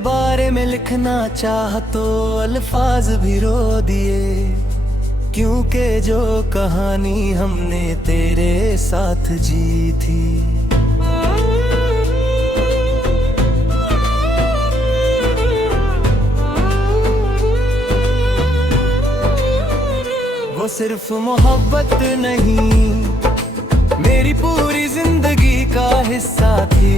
बारे में लिखना चाह तो अल्फाज भी रो दिए, क्योंकि जो कहानी हमने तेरे साथ जी थी वो सिर्फ मोहब्बत नहीं, मेरी पूरी जिंदगी का हिस्सा थी।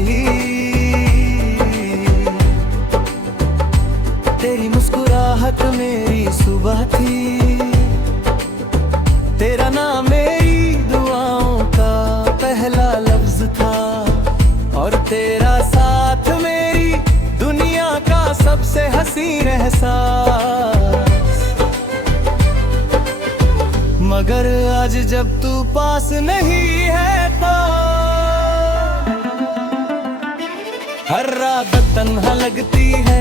तेरी मुस्कुराहट मेरी सुबह थी, तेरा नाम मेरी दुआओं का पहला लफ्ज था, और तेरा साथ मेरी दुनिया का सबसे हसीन एहसास। मगर आज जब तू पास नहीं है तो हर रात तन्हा लगती है,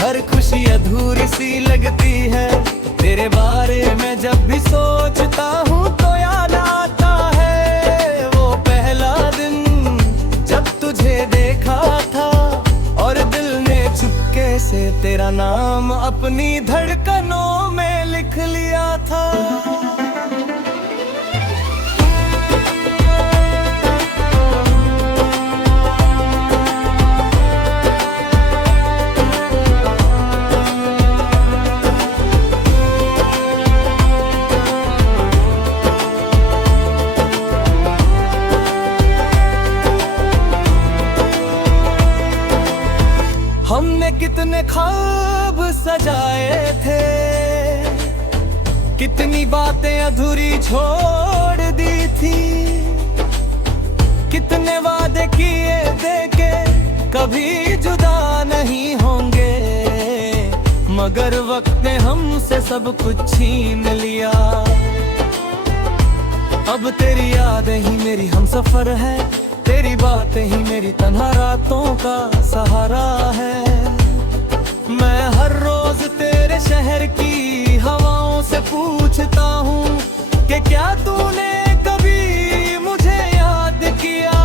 हर खुशी अधूरी सी लगती है। तेरे बारे में जब भी सोचता हूँ तो याद आता है वो पहला दिन जब तुझे देखा था, और दिल ने चुपके से तेरा नाम अपनी धड़कनों में लिख लिया था। हमने कितने ख्वाब सजाए थे, कितनी बातें अधूरी छोड़ दी थी, कितने वादे किए थे कि कभी जुदा नहीं होंगे, मगर वक्त ने हमसे सब कुछ छीन लिया। अब तेरी यादें ही मेरी हमसफर है, तेरी बातें ही मेरी तन्हा रातों का सहारा है। मैं हर रोज तेरे शहर की हवाओं से पूछता हूँ कि क्या तूने कभी मुझे याद किया,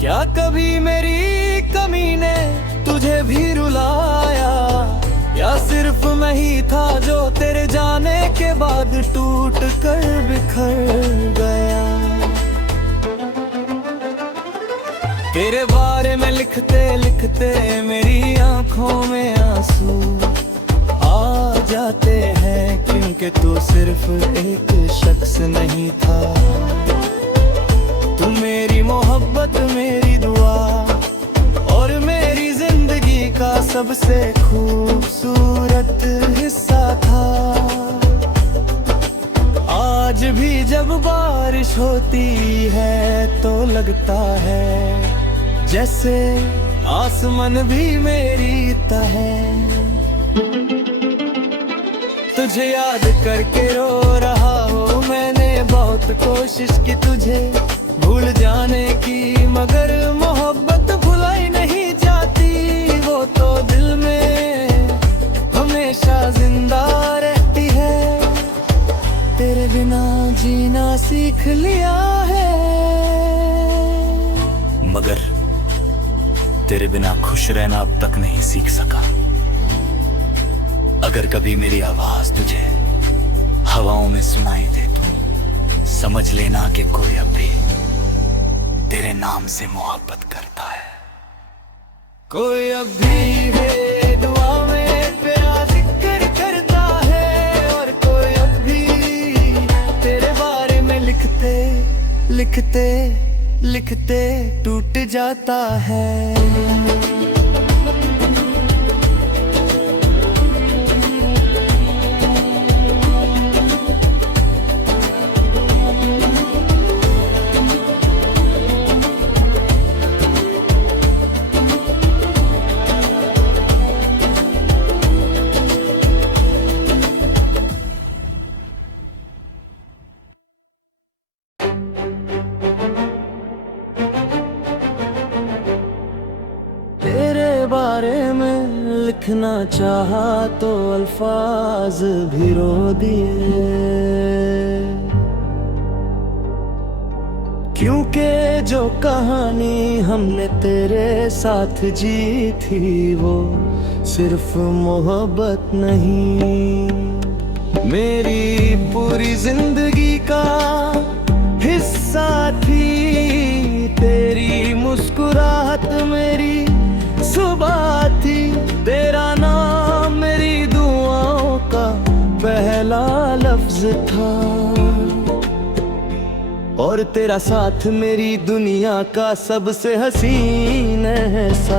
क्या कभी मेरी कमी ने तुझे भी रुलाया, या सिर्फ मैं ही था जो तेरे जाने के बाद टूट कर बिखर गया। तेरे बारे में लिखते लिखते मेरी आंखों में आंसू आ जाते हैं, क्योंकि तू सिर्फ एक शख्स नहीं था, तू मेरी मोहब्बत मेरी दुआ और मेरी जिंदगी का सबसे खूबसूरत हिस्सा था। आज भी जब बारिश होती है तो लगता है जैसे आसमान भी मेरी है। तुझे याद करके रो रहा हूँ, मैंने बहुत कोशिश की तुझे भूल जाने की, मगर मोहब्बत भुलाई नहीं जाती, वो तो दिल में हमेशा जिंदा रहती है। तेरे बिना जीना सीख लिया है, मगर तेरे बिना खुश रहना अब तक नहीं सीख सका। अगर कभी मेरी आवाज तुझे हवाओं में सुनाई दे तो समझ लेना कि कोई अब भी तेरे नाम से मोहब्बत करता है। कोई अब भी है दुआ में तेरा जिक्र करता है, और कोई अब भी तेरे बारे में लिखते लिखते लिखते टूट जाता है। बारे में लिखना चाहा तो अल्फाज भी रो दिए, क्योंकि जो कहानी हमने तेरे साथ जी थी वो सिर्फ मोहब्बत नहीं, मेरी पूरी जिंदगी का हिस्सा थी। तेरी मुस्कुराहट मेरी सुबह थी, तेरा नाम मेरी दुआओं का पहला लफ्ज था, और तेरा साथ मेरी दुनिया का सबसे हसीन एहसास।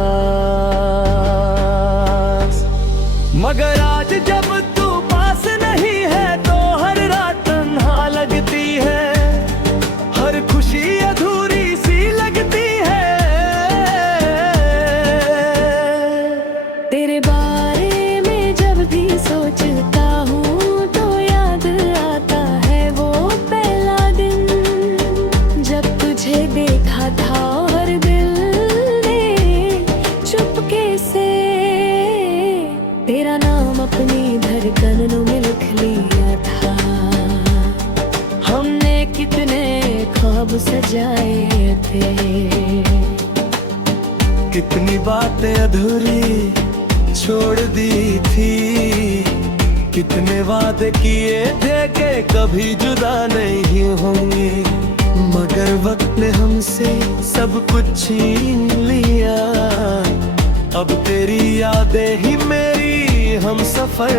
मगर आज जब तू पास नहीं है तो हर रात तन्हा लगती है, हर खुशी अधूरी सी लगती है। तेरे बारे में जब भी सोचता हूँ तो याद आता है वो पहला दिन जब तुझे देखा था और दिल ने चुपके से तेरा नाम अपनी धड़कनों में लिख लिया था। हमने कितने ख्वाब सजाए थे, कितनी बातें अधूरी छोड़ दी थी, कितने वादे किए थे कि कभी जुदा नहीं होंगे, मगर वक्त ने हमसे सब कुछ छीन लिया। अब तेरी यादें ही मेरी हम सफर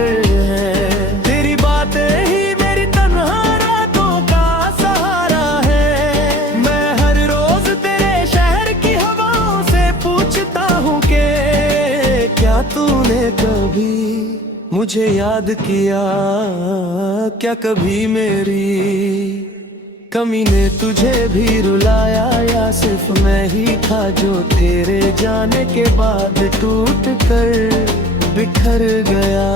है, तेरी बातें ही मेरी तन्हा रातों का सहारा है। मैं हर रोज तेरे शहर की हवाओं से पूछता हूँ कि क्या तूने कभी मुझे याद किया, क्या कभी मेरी कमी ने तुझे भी रुलाया, या सिर्फ मैं ही था जो तेरे जाने के बाद टूट कर बिखर गया।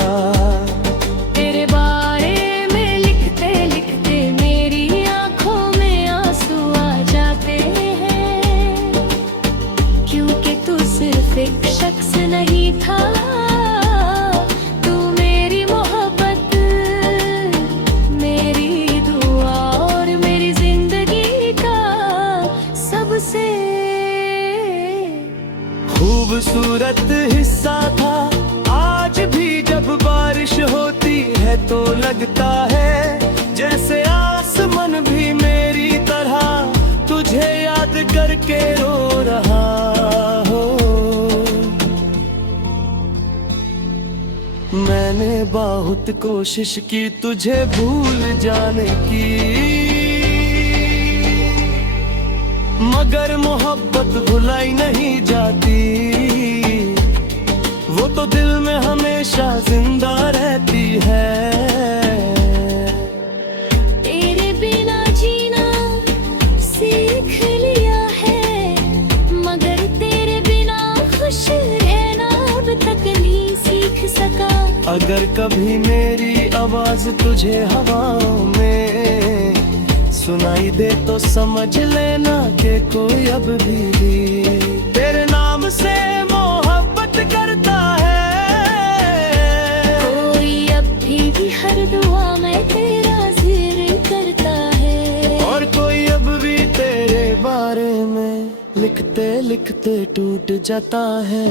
तेरे बारे में लिखते लिखते मेरी आंखों में आंसू आ जाते हैं, क्योंकि तू सिर्फ एक शख्स नहीं था, तू मेरी मोहब्बत, मेरी दुआ और मेरी जिंदगी का सबसे खूबसूरत हिस्सा था। आज भी जब बारिश होती है तो लगता है जैसे आसमान भी मेरी तरह तुझे याद करके रो रहा हो। मैंने बहुत कोशिश की तुझे भूल जाने की, मगर मोहब्बत भुलाई नहीं जाती, वो तो दिल में हमेशा जिंदा रहती है। तेरे बिना जीना सीख लिया है, मगर तेरे बिना खुश रहना अब तक नहीं सीख सका। अगर कभी मेरी आवाज तुझे हवाओं में सुनाई दे तो समझ लेना कि कोई अब भी तेरे नाम से मोहब्बत करता है। कोई अब भी हर दुआ में तेरा जिक्र करता है, और कोई अब भी तेरे बारे में लिखते लिखते टूट जाता है।